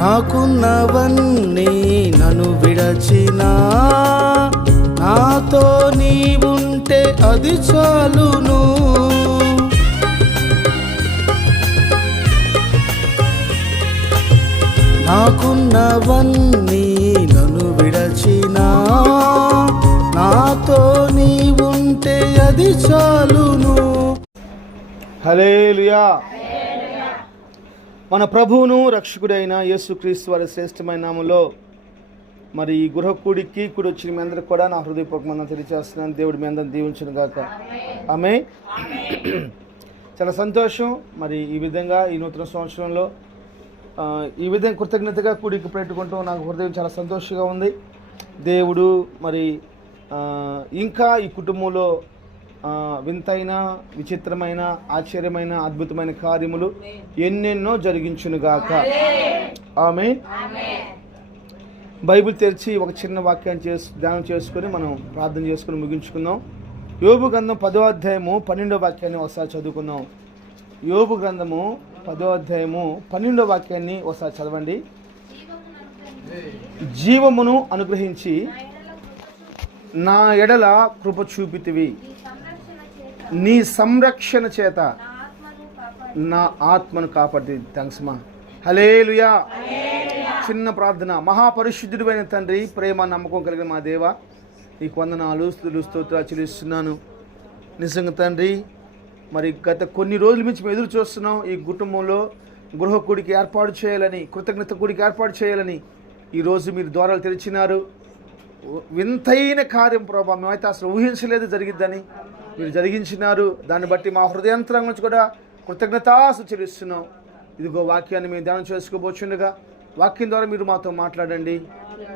నాకున్నవన్నీ నన్ను విడచినా నాతో నీవుంటే అది చాలును. నాకున్నవన్నీ నన్ను విడచినా నాతో నీవుంటే అది చాలును. హల్లెలూయా. మన ప్రభువును రక్షకుడైన యేసుక్రీస్తు వారి శ్రేష్టమైన నామములో మరి ఈ గృహకూడికి కూడి వచ్చిన మీ అందరికి కూడా నా హృదయపూర్వకంగా తెలియజేస్తున్నాను. దేవుడు మీ అందరిని దీవించును గాక. ఆమేన్. చాలా సంతోషం. మరి ఈ విధంగా ఈ నూతన సంవత్సరంలో ఈ విధంగా కృతజ్ఞతగా కూడికి పెట్టుకుంటూ నాకు హృదయం చాలా సంతోషంగా ఉంది. దేవుడు మరి ఇంకా ఈ కుటుంబంలో వింతైన విచిత్రమైన ఆశ్చర్యమైన అద్భుతమైన కార్యములు ఎన్నెన్నో జరిగించునుగాక. ఆమేన్. బైబిల్ తెరిచి ఒక చిన్న వాక్యాన్ని ధ్యానం చేసుకొని మనం ప్రార్థన చేసుకుని ముగించుకుందాం. యోబు గ్రంథం 10వ అధ్యాయము 12వ వాక్యాన్ని ఒకసారి చదువుకుందాం. యోబు గ్రంథము 10వ అధ్యాయము 12వ వాక్యాన్ని ఒకసారి చదవండి. జీవమును అనుగ్రహించి నా ఎడల కృప చూపితివి, నీ సంరక్షణ చేత నా ఆత్మను కాపాడి. థ్యాంక్స్ మా. హల్లెలూయా. చిన్న ప్రార్థన. మహాపరిశుద్ధుడైన తండ్రి, ప్రేమ నమ్మకం కలిగిన మా దేవ, నీకు వందనాలు స్తుతులు స్తోత్రాలు చెల్లిస్తున్నాను. నిజంగా తండ్రి, మరి గత కొన్ని రోజుల నుంచి మేము ఎదురు చూస్తున్నాం. ఈ కుటుంబంలో గృహ కూడికి ఏర్పాటు చేయాలని, కృతజ్ఞత కూడికి ఏర్పాటు చేయాలని ఈరోజు మీరు ద్వారాలు తెరిచినారు. వింతైన కార్యం ప్రభా, మేమైతే అసలు ఊహించలేదు జరిగిద్దని మీరు జరిగించినారు. దాన్ని బట్టి మా హృదయాంతరం నుంచి కూడా కృతజ్ఞతాసు చెల్లిస్తున్నాం. ఇదిగో వాక్యాన్ని మేము ధ్యానం చేసుకోబోచుండగా వాక్యం ద్వారా మీరు మాతో మాట్లాడండి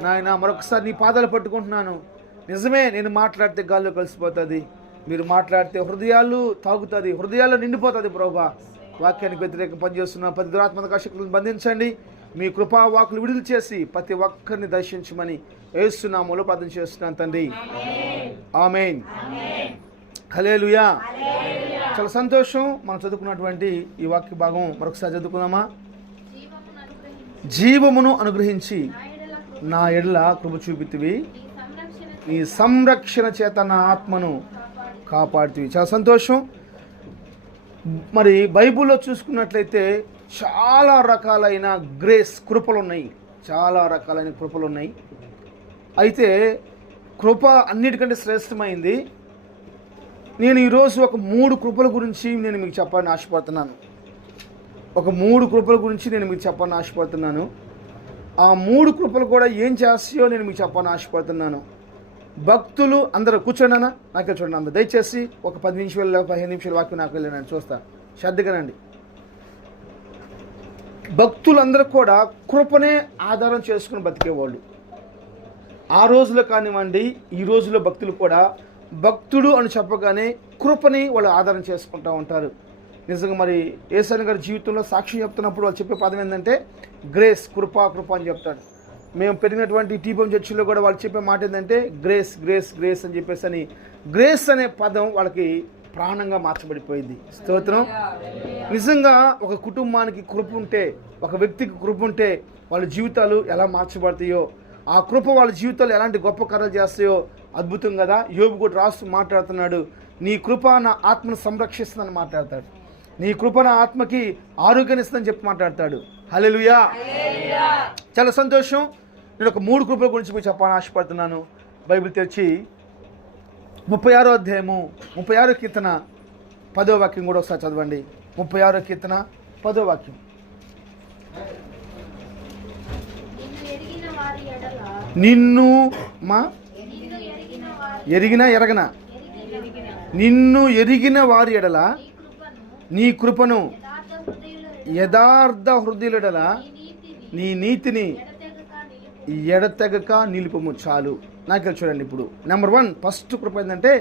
నాయన. మరొకసారి నీ పాదాలు పట్టుకుంటున్నాను. నిజమే, నేను మాట్లాడితే గాల్లో కలిసిపోతుంది, మీరు మాట్లాడితే హృదయాలు తాగుతుంది, హృదయాల్లో నిండిపోతుంది ప్రభా. వాక్యానికి వ్యతిరేకంగా పనిచేస్తున్న ప్రతి దురాత్మక శక్తులను బంధించండి. మీ కృపా వాకులు విడుదల చేసి ప్రతి ఒక్కరిని దర్శించమని యేసు నామములో ప్రార్థన చేస్తున్నాను తండ్రి. ఆమేన్. హల్లెలూయా. చాలా సంతోషం. మనం చదువుకున్నటువంటి ఈ వాక్య భాగం మరొకసారి చదువుకుందామా. జీవమును అనుగ్రహించి నా ఎడల కృప చూపితివి, నీ సంరక్షణ చేత నా ఆత్మను కాపాడుతీవి. చాలా సంతోషం. మరి బైబిల్లో చూసుకున్నట్లయితే చాలా రకాలైన గ్రేస్ కృపలు ఉన్నాయి, చాలా రకాలైన కృపలు ఉన్నాయి. అయితే కృప అన్నిటికంటే శ్రేష్టమైంది. నేను ఈరోజు ఒక 3 కృపల గురించి నేను మీకు చెప్పాలని ఆశపడుతున్నాను. ఒక 3 కృపల గురించి నేను మీకు చెప్పాలని ఆశపడుతున్నాను. ఆ 3 కృపలు కూడా ఏం చేస్తాయో నేను మీకు చెప్పాలని ఆశపడుతున్నాను. భక్తులు అందరూ కూర్చోండి అన్న, నాకే చూడండి అందరూ దయచేసి ఒక 10 నిమిషాలు 15 నిమిషాల వాక్యం నాకు వెళ్ళాను చూస్తా, శ్రద్ధగానండి. భక్తులందరూ కూడా కృపనే ఆధారం చేసుకుని బతికేవాళ్ళు. ఆ రోజులో కానివ్వండి, ఈ రోజులో భక్తులు కూడా భక్తుడు అని చెప్పగానే కృపని వాళ్ళు ఆధారం చేసుకుంటూ ఉంటారు. నిజంగా మరి యేసయ్య గారి జీవితంలో సాక్షి చెప్తున్నప్పుడు వాళ్ళు చెప్పే పదం ఏంటంటే గ్రేస్, కృప కృప అని చెప్తాడు. మేము పెరిగినటువంటి టీపం చర్చిలో కూడా వాళ్ళు చెప్పే మాట ఏంటంటే గ్రేస్ గ్రేస్ గ్రేస్ అని చెప్పేసి అని. గ్రేస్ అనే పదం వాళ్ళకి ప్రాణంగా మార్చబడిపోయింది. స్తోత్రం. నిజంగా ఒక కుటుంబానికి కృప ఉంటే, ఒక వ్యక్తికి కృప ఉంటే వాళ్ళ జీవితాలు ఎలా మార్చబడతాయో, ఆ కృప వాళ్ళ జీవితాలు ఎలాంటి గొప్ప కార్యాలు చేస్తాయో అద్భుతం కదా. యోబు కూడా రాస్తూ మాట్లాడుతున్నాడు, నీ కృప నా ఆత్మను సంరక్షిస్తుందని మాట్లాడతాడు, నీ కృప నా ఆత్మకి ఆరోగ్యాన్ని ఇస్తుందని చెప్పి మాట్లాడతాడు. హల్లెలూయా. చాలా సంతోషం. నేను ఒక 3 కృపల గురించి మీకు చెప్పాలని ఆశపడుతున్నాను. బైబిల్ తెరిచి 36వ అధ్యాయము 36వ కీర్తన 10వ వాక్యం కూడా ఒకసారి చదవండి. 36వ కీర్తన 10వ వాక్యం. నిన్ను నిన్ను ఎరిగిన వారి ఎడల నీ కృపను, యథార్థ హృదయుల నీ నీతిని ఎడతెగక నిలుపము చాలు. నాకు చూడండి. ఇప్పుడు నెంబర్ 1 ఫస్ట్ కృప ఏంటంటే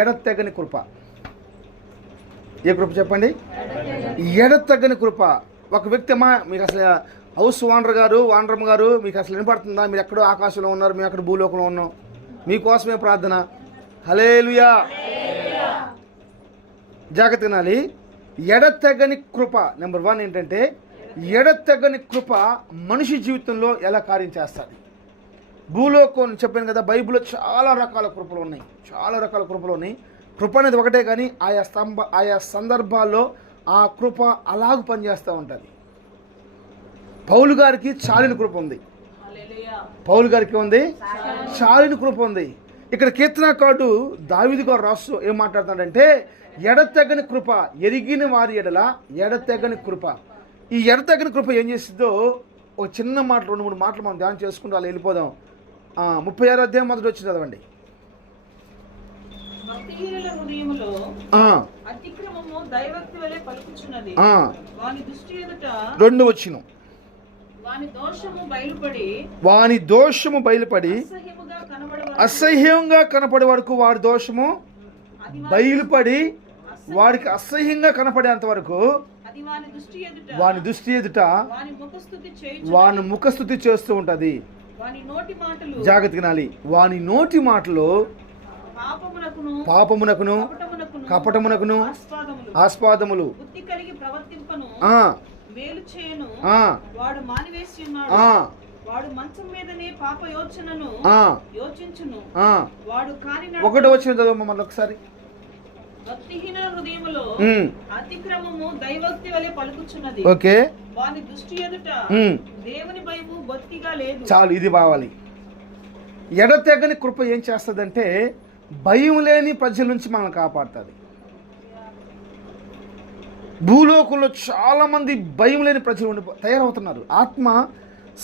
ఎడతెగని కృప. ఏ కృప చెప్పండి? ఎడతెగని కృప. ఒక వ్యక్తి అమ్మా, మీకు అసలు హౌస్ ఓనరమ్మ గారు మీకు అసలు వినపడుతుందా? మీరు ఎక్కడో ఆకాశంలో ఉన్నారు, మేము అక్కడ భూలోకంలో ఉన్నాం, మీకోసమే ప్రార్థన. హల్లెలూయా. జాగ్రత్త వినాలి. ఎడతెగని కృప నెంబర్ 1 ఏంటంటే ఎడతెగని కృప మనిషి జీవితంలో ఎలా కార్యం చేస్తుంది? భూలోకం చెప్పాను కదా, బైబిల్లో చాలా రకాల కృపలు ఉన్నాయి, చాలా రకాల కృపలు ఉన్నాయి. కృప అనేది ఒకటే, కానీ ఆయా సందర్భాల్లో ఆ కృప అలాగ పనిచేస్తూ ఉంటుంది. పౌలు గారికి చాలిన కృప ఉంది. పౌలు గారికి ఉంది చాలిన కృప ఉంది. ఇక్కడ కీర్తనకారుడు దావీదు గారు రాస్తూ ఏం మాట్లాడుతున్నాడంటే, ఎడతెగని కృప ఎరిగిన వారి ఎడల ఎడతెగని కృప. ఈ ఎడతెగని కృప ఏం చేస్తుందో ఒక చిన్న మాట, 2-3 మాటలు మనం ధ్యానం చేసుకుంటూ అలా వెళ్ళిపోదాం. 36వ అధ్యాయం మొదటి వచ్చి చదవండి. రెండు వచ్చిన వాని దోషము బయలుపడి అసహ్యంగా కనపడే వరకు వాడి దోషము బయలుపడి వాడికి అసహ్యంగా కనపడేంత వరకు వాని దృష్టి ఎదుట వాని ముఖస్థుతి చేస్తూ ఉంటది. జాగ్రత్త వినాలి. వాని నోటి మాటలు పాపమునకును కపటమునకును ఆస్పాదములు ఒకటి వచ్చిన చదువు మమ్మల్ని ఒకసారి. భక్తిహీన హృదయములో అతిక్రమము దైవభక్తి వలె పలుకుచున్నది. ఓకే, వాని దృష్టి ఎదుట దేవుని భయము భక్తిగా లేదు. చాలు, ఇది బావాలి. ఎడతెగని కృప ఏం చేస్తుందంటే భయం లేని ప్రజల నుంచి మనల్ని కాపాడుతుంది. భూలోకంలో చాలా మంది భయం లేని ప్రజలు తయారవుతున్నారు. ఆత్మ,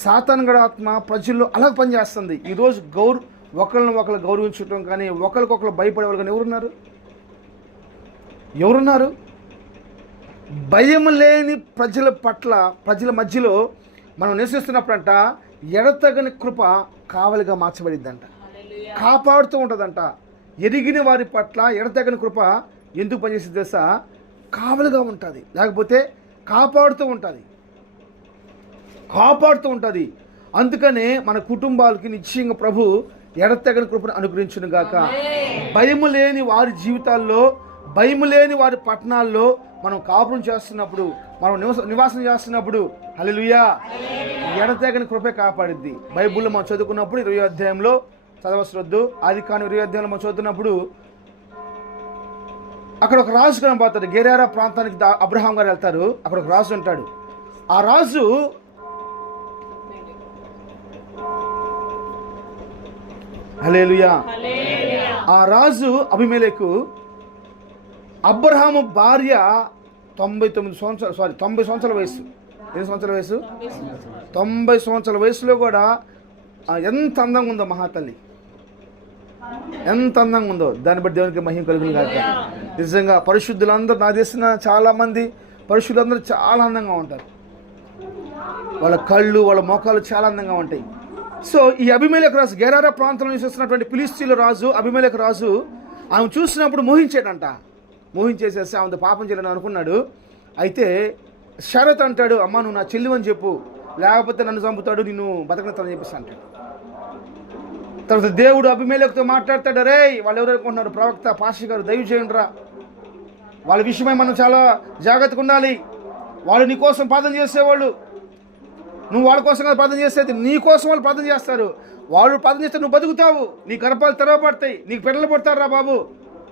సాతానుగడ ఆత్మ ప్రజల్లో అలాగ పనిచేస్తుంది. ఈరోజు ఒకరిని ఒకరు గౌరవించడం కానీ, ఒకరికొకరు భయపడేవాళ్ళు కానీ ఎవరున్నారు? భయం లేని ప్రజల పట్ల, ప్రజల మధ్యలో మనం నివసిస్తున్నప్పుడంట ఎడతెగని కృప కావలిగా మార్చబడిద్దంట, కాపాడుతూ ఉంటుందంట. ఎరిగిన వారి పట్ల ఎడతెగని కృప ఎందుకు పనిచేస్తుంది తెలుసా? కావలిగా ఉంటుంది, లేకపోతే కాపాడుతూ ఉంటుంది. అందుకనే మన కుటుంబాలకి నిశ్చయంగా ప్రభు ఎడతెగని కృపను అనుగ్రహించును గాక. భయము లేని వారి జీవితాల్లో, భయము లేని వారి పట్టణాల్లో మనం కాపురం చేస్తున్నప్పుడు, మనం నివాసం చేస్తున్నప్పుడు హల్లెలూయా, ఎడతెగని కృపే కాపాడిద్ది. బైబిల్లో మనం చదువుకున్నప్పుడు 20వ అధ్యాయంలో చదవశ్రద్దు. ఆదికాండం 20వ అధ్యాయంలో మనం చదువుతున్నప్పుడు అక్కడ ఒక రాజు కనబడతాడు. గెరారా ప్రాంతానికి అబ్రహాం గారు వెళ్తారు. అక్కడ ఒక రాజు ఉంటాడు. ఆ రాజు హల్లెలూయా, ఆ రాజు అబీమెలెకు అబ్రహాము భార్య 90 సంవత్సరాల వయసు. ఎన్ని సంవత్సరాల వయసు? 90 సంవత్సరాల వయసులో కూడా ఎంత అందంగా ఉందో మహాతల్లి, ఎంత అందంగా ఉందో. దాన్ని బట్టి దేవునికి మహిమ కలుగును గాక. నిజంగా పరిశుద్ధులందరూ, నాకు తెలిసిన చాలా మంది పరిశుద్ధులందరూ చాలా అందంగా ఉంటారు. వాళ్ళ కళ్ళు, వాళ్ళ మోకాలు చాలా అందంగా ఉంటాయి. సో ఈ అబీమెలెకు రాజు, గెరారా ప్రాంతంలో నివసిస్తున్నటువంటి ఫిలిష్తీయుల రాజు అబీమెలెకు రాజు ఆమె చూసినప్పుడు మోహించేసేసి ఆమె పాపం చేయాలని అనుకున్నాడు. అయితే షరత్ అంటాడు, అమ్మ నువ్వు నా చెల్లివని చెప్పు, లేకపోతే నన్ను చంపుతాడు, నిన్ను బతకనిస్తానని చెప్పేసి అంటాడు. తర్వాత దేవుడు అబీమెలెకుతో మాట్లాడతాడు, రే వాళ్ళు ఎవరు అనుకుంటున్నారు, ప్రవక్త పాస్టర్ గారు, దయవు చేయండి రా, వాళ్ళ విషయమై మనం చాలా జాగ్రత్తగా ఉండాలి. వాళ్ళు నీ కోసం ప్రార్థన చేసేవాళ్ళు, నువ్వు వాళ్ళ కోసం కదా ప్రార్థన చేసేది, నీ కోసం వాళ్ళు ప్రార్థన చేస్తారు. వాళ్ళు ప్రార్థన చేస్తే నువ్వు బతుకుతావు, నీ గర్భాలు తెరవబడతాయి, నీకు బిడ్డలు పుడతారు బాబు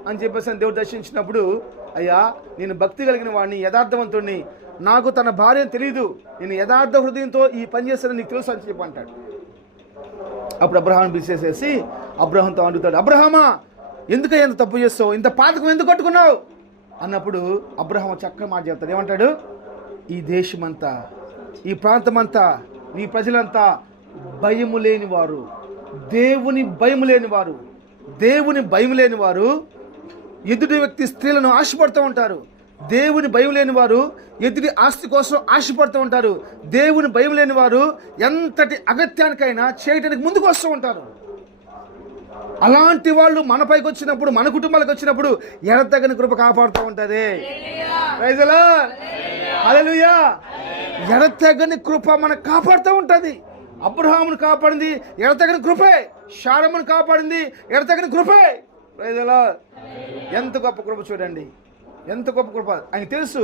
అని చెప్పేసి దేవుడు దర్శించినప్పుడు, అయ్యా నేను భక్తి కలిగిన వాడిని, యథార్థవంతుడిని, నాకు తన భార్యను తెలియదు, నేను యథార్థ హృదయంతో ఈ పని చేస్తానని నీకు తెలుసు అని చెప్పి అంటాడు. అప్పుడు అబ్రహాం పిలిచేసేసి అబ్రహాంతో అడుగుతాడు, అబ్రహామా ఎందుకయ్యా ఎంత తప్పు చేస్తావు, ఇంత పాతకం ఎందుకు కట్టుకున్నావు అన్నప్పుడు అబ్రహాం చక్కగా మాట చెప్తాడు. ఏమంటాడు? ఈ దేశమంతా, ఈ ప్రాంతమంతా, నీ ప్రజలంతా భయము లేనివారు, దేవుని భయము లేనివారు ఎదుటి వ్యక్తి స్త్రీలను ఆశపడుతూ ఉంటారు. దేవుని భయం లేని వారు ఎదుటి ఆస్తి కోసం ఆశపడుతూ ఉంటారు. దేవుని భయం లేని వారు ఎంతటి అగత్యానికైనా చేయడానికి ముందుకు వస్తూ ఉంటారు. అలాంటి వాళ్ళు మన పైకి వచ్చినప్పుడు, మన కుటుంబాలకు వచ్చినప్పుడు ఎడతెగని కృప కాపాడుతూ ఉంటుంది. ప్రైజ్ ది లార్డ్, హల్లెలూయా. ఎడతెగని కృప మనకు కాపాడుతూ ఉంటుంది. అబ్రహామును కాపాడింది ఎడతెగని కృపే, శారమును కాపాడింది ఎడతెగని కృపే. Praise the lord. ఎంత గొప్ప కృప చూడండి. ఎంత గొప్ప కృప. ఆయన తెలుసు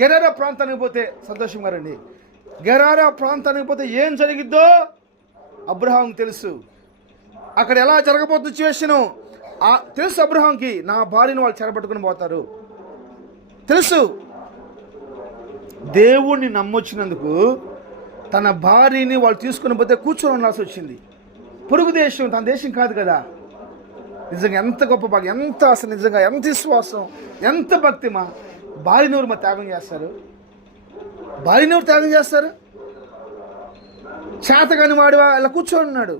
గెరారా ప్రాంతానికి పోతే సంతోషంగా రండి. గెరారా ప్రాంతానికి పోతే ఏం జరిగిద్దో అబ్రహాంకి తెలుసు. అక్కడ ఎలా జరగబోతున్న సిచ్యువేషను తెలుసు అబ్రహాంకి. నా భార్యను వాళ్ళు చెరపట్టుకుని పోతారు తెలుసు. దేవుణ్ణి నమ్మొచ్చినందుకు తన భార్యని వాళ్ళు తీసుకుని పోతే కూర్చొని ఉండాల్సి వచ్చింది. పొరుగు దేశం, తన దేశం కాదు కదా. నిజంగా ఎంత గొప్ప భాగ్యం, ఎంత అసలు నిజంగా ఎంత విశ్వాసం, ఎంత భక్తి. మా భార్యనెవరు మా త్యాగం చేస్తారు? భార్యనెవరు త్యాగం చేస్తారు? చేతగాని వాడివా ఇలా కూర్చొని ఉన్నాడు,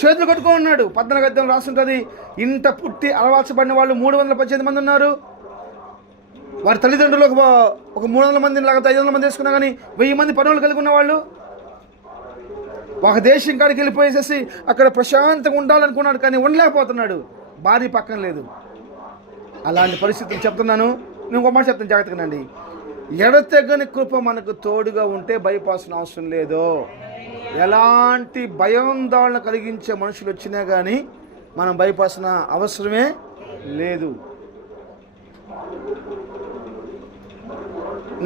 చేతులు కట్టుకొని ఉన్నాడు. 14 అధ్యాయం రాస్తుంటుంది. ఇంట పుట్టి అలవాల్చబడిన వాళ్ళు 318 మంది ఉన్నారు. వారి తల్లిదండ్రులు ఒక 300 మందిని లేకపోతే 500 మంది వేసుకున్నా కానీ 1000 మంది పనులు కలిగి ఉన్నవాళ్ళు. ఒక దేశం కాడికి వెళ్ళిపోయేసేసి అక్కడ ప్రశాంతంగా ఉండాలనుకున్నాడు, కానీ ఉండలేకపోతున్నాడు. భార్య పక్కన లేదు. అలాంటి పరిస్థితులు చెప్తున్నాను. నేను ఒక మాట చెప్తాను, జాగ్రత్తగానండి. ఎడతెగని కృప మనకు తోడుగా ఉంటే భయపాల్సిన అవసరం లేదు. ఎలాంటి భయాందోళన కలిగించే మనుషులు వచ్చినా కానీ మనం భయపాల్సిన అవసరమే లేదు.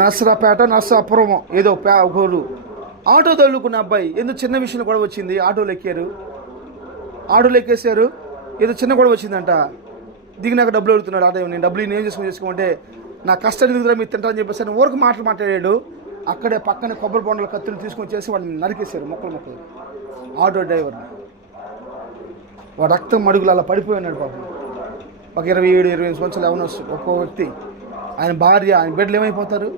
నర్సరాపేట, నర్సాపురం ఏదో ఊరు ఆటో తోలుకున్న అబ్బాయి ఎందుకు చిన్న విషయంలో గొడవ వచ్చింది. ఆటోలు ఎక్కేశారు. ఏదో చిన్న గొడవ వచ్చిందంట. దిగినాక డబ్బులు అడుగుతున్నాడు. ఆటో నేను డబ్బులు ఏం చేసుకోమంటే నా కష్టం దిగుదరా మీరు తింటారని చెప్పేసి అని ఊరికి మాట్లాడాడు. అక్కడే పక్కన కొబ్బరి బొండల కత్తులు తీసుకొని చేసి వాడిని నరికేశారు మొక్కలు. ఆటో డ్రైవర్ని వాడు రక్తం మడుగులు అలా పడిపోయి ఉన్నాడు పాపం. ఒక 27-28 సంవత్సరాలు ఎవరు ఒక్కో వ్యక్తి. ఆయన భార్య, ఆయన బిడ్డలు ఏమైపోతారు?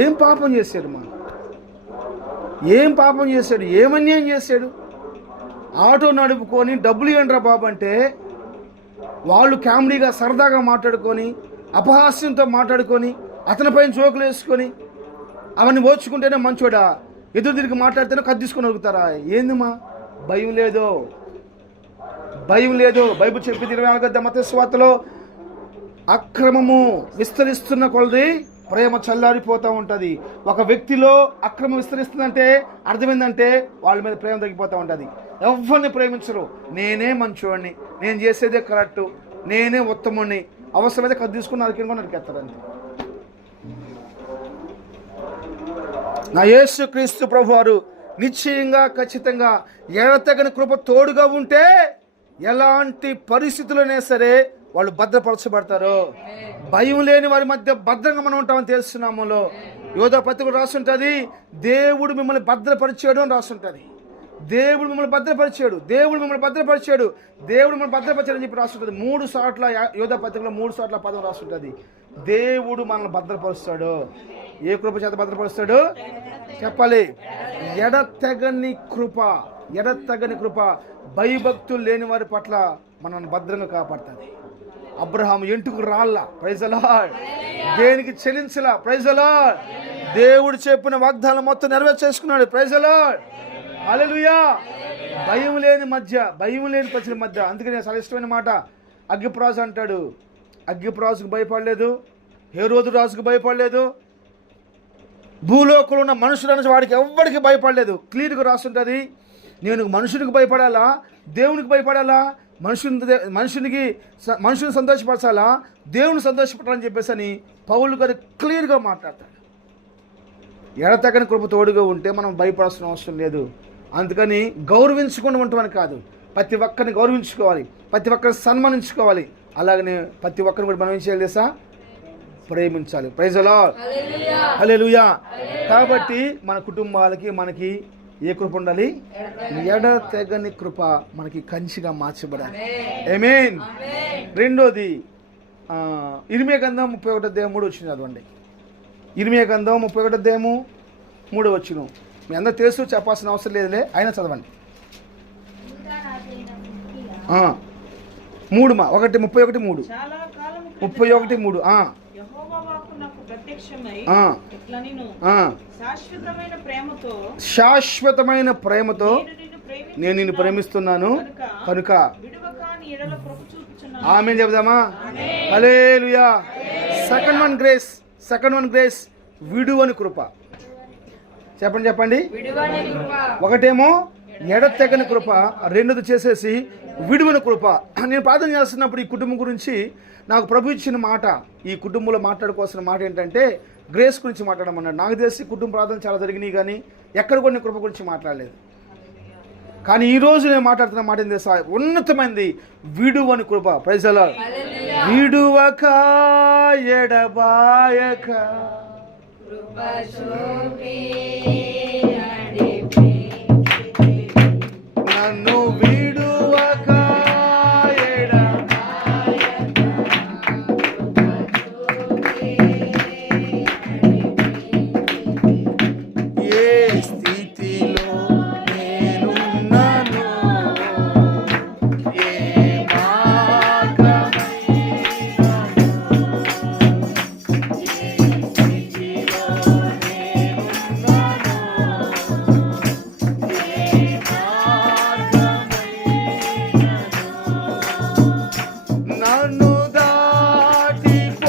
ఏం పాపం చేశాడు ఏం పాపం చేశాడు? ఏమన్యాయం చేశాడు? ఆటో నడుపుకొని డబ్బులు ఇవ్వండిరా బాబు అంటే వాళ్ళు కామెడీగా సరదాగా మాట్లాడుకొని అపహాస్యంతో మాట్లాడుకొని అతనిపైన జోకులు వేసుకొని అవన్నీ ఓర్చుకుంటేనే మంచోడా, ఎదురు తిరిగి మాట్లాడితేనే కత్తి తీసుకొని అడుగుతారా? ఏందిమా భయం లేదు? బైబిల్ చెప్పింది 24వ మత్తయి సువార్తలో అక్రమము విస్తరిస్తున్న కొలది ప్రేమ చల్లారిపోతూ ఉంటుంది. ఒక వ్యక్తిలో అక్రమం విస్తరిస్తుందంటే అర్థమైందంటే వాళ్ళ మీద ప్రేమ తగ్గిపోతూ ఉంటుంది. ఎవరిని ప్రేమించరు. నేనే మంచోడిని, నేను చేసేదే కరెక్టు, నేనే ఉత్తముడిని, అవసరమైతే కత్తి తీసుకుని నరికెత్తారంతే. నా యేసుక్రీస్తు ప్రభువారు నిశ్చయంగా ఖచ్చితంగా ఎడతెగని కృప తోడుగా ఉంటే ఎలాంటి పరిస్థితుల్లోనే సరే వాళ్ళు భద్రపరచబడతారు. భయం లేని వారి మధ్య భద్రంగా మనం ఉంటామని తెలుస్తున్నాములో. యోధా పత్రిక రాస్తుంటుంది, దేవుడు మిమ్మల్ని భద్రపరిచాడు అని రాస్తుంటుంది. దేవుడు మిమ్మల్ని భద్రపరిచాడు అని చెప్పి రాస్తుంటుంది. 3 సార్లు యోధా పత్రికలో 3 సార్లు పదం రాస్తుంటుంది. దేవుడు మనల్ని భద్రపరుస్తాడు. ఏ కృప చేత భద్రపరుస్తాడు చెప్పాలి? ఎడతెగని కృప భయభక్తులు లేని వారి పట్ల మనల్ని భద్రంగా కాపాడుతుంది. అబ్రహాం ఎంటుకు రాళ్ళ, ప్రైజ్ ది లార్డ్, దేనికి చెల్లించలా, ప్రైజ్ ది లార్డ్. దేవుడు చెప్పిన వాగ్దానం మొత్తం నెరవేర్చేసుకున్నాడు, ప్రైజ్ ది లార్డ్, హల్లెలూయా. భయం లేని ప్రజల మధ్య. అందుకే నేను చాలా ఇష్టమైన మాట, అగ్గిప్రాజు అంటాడు. అగ్గిప్రాజుకు భయపడలేదు, హేరోదు రాజుకు భయపడలేదు, భూలోకంలో ఉన్న మనుషులను వాడికి ఎవ్వడికి భయపడలేదు. క్లియర్గా రాస్తుంటుంది. నేను మనుషునికి భయపడాలా, దేవునికి భయపడాలా, మనుషుని సంతోషపరచాలా, దేవుని సంతోషపడాలని చెప్పేసి అని పౌలు గారు క్లియర్గా మాట్లాడతాడు. ఎడతెగని కృప తోడుగా ఉంటే మనం భయపడాల్సిన అవసరం లేదు. అందుకని గౌరవించుకుని ఉంటామని కాదు, ప్రతి ఒక్కరిని గౌరవించుకోవాలి, ప్రతి ఒక్కరిని సన్మానించుకోవాలి. అలాగనే ప్రతి ఒక్కరిని కూడా మనం ఏం చేయాలి తెలుసా? ప్రేమించాలి. ప్రైజ్ ది లార్డ్, హల్లెలూయా. కాబట్టి మన కుటుంబాలకి మనకి ఏ కృప ఉండాలి? ఎడతెగని కృప మనకి కంచిగా మార్చబడాలి. ఆమేన్. రెండోది ఇర్మియా గ్రంథం 31:3 వచ్చింది, చదవండి. ఇర్మియా గ్రంథం 31:3 వచ్చిన మీ అందరూ తెలుసు, చెప్పాల్సిన అవసరం లేదులే, అయినా చదవండి. 31:3 శాశ్వతమైన ప్రేమతో నేను నిన్ను ప్రేమిస్తున్నాను కనుక ఆమేన్ చెప్దామా? హల్లెలూయా. సెకండ్ వన్ గ్రేస్ విడువని కృప. చెప్పండి. ఒకటేమో ఎడతెగని కృప, రెండోది చేసేసి విడువని కృప. నేను ప్రార్థన చేస్తున్నప్పుడు ఈ కుటుంబం గురించి నాకు ప్రభు ఇచ్చిన మాట, ఈ కుటుంబంలో మాట్లాడుకోవాల్సిన మాట ఏంటంటే గ్రేస్ గురించి మాట్లాడమన్నాడు. నాకు తెలిసి కుటుంబ ప్రార్థన చాలా జరిగినాయి, కానీ ఎక్కడ కూడా కృప గురించి మాట్లాడలేదు. కానీ ఈరోజు నేను మాట్లాడుతున్న మాట ఏంటి తెలుసా? ఉన్నతమైనది విడువని కృప. Praise the lord. విడువక ఎడబాయక నన్ను విడువక ఏ స్థితిలో నేనున్నాను, ఏ నన్ను దాటిపోవద్దని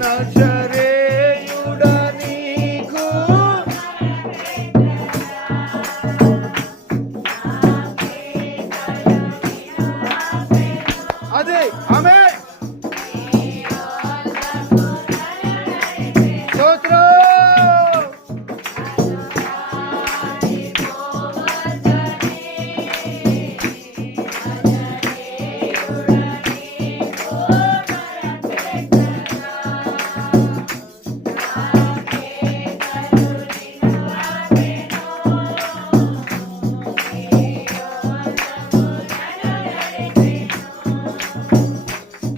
నజరేయుడ నీకు అదే ఆమేన్. స్తోత్రం.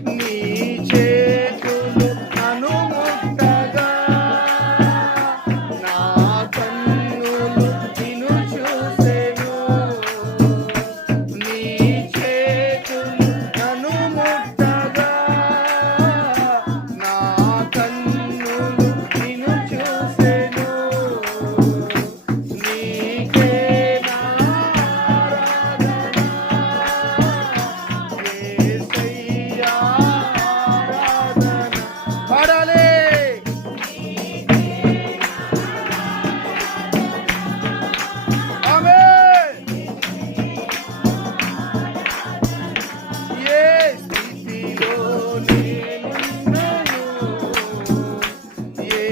నీ చేతులు నన్ను ముట్టగా, నా కన్నులు నిన్ను చూసెను. నీ చేతులు నన్ను ముట్టగా, నా కన్నులు నిన్ను చూసెను. నీకే నా ఆరాధన, యేసయ్యా ఆరాధన. పాడాలి. ఆమేన్. ఏ స్థితిలో నేనున్నాను, ఏ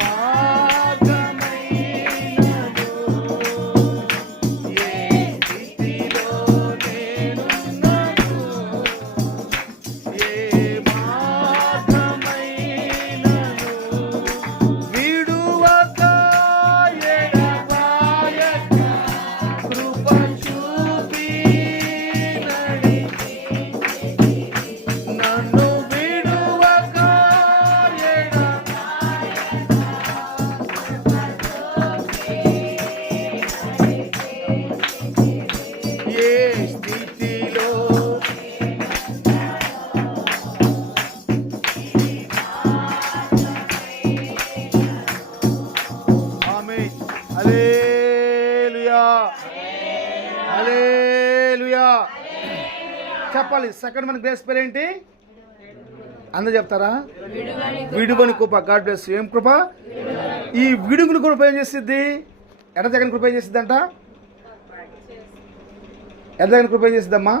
మార్గమైనను, ఏ స్థితిలో నేనున్నాను, ఏ మార్గమైనను, విడువక ఎడబాయక కృప చూపి నడిపి, నన్ను విడువక ఏ స్థితిలో ఆమేన్. హల్లెలూయా, హల్లెలూయా. చెప్పాలి. సెకండ్ మన గ్రేస్ పేరు ఏంటి? అందరూ చెప్తారా? విడువని కృప. God bless you. ఏం కృప? ఈ విడుగుని కృప ఏం చేసిద్ది? ఎడతెగని కృప ఏం చేసిద్దంట? ఎడతెగని కృప ఏం చేసిద్దమ్మా?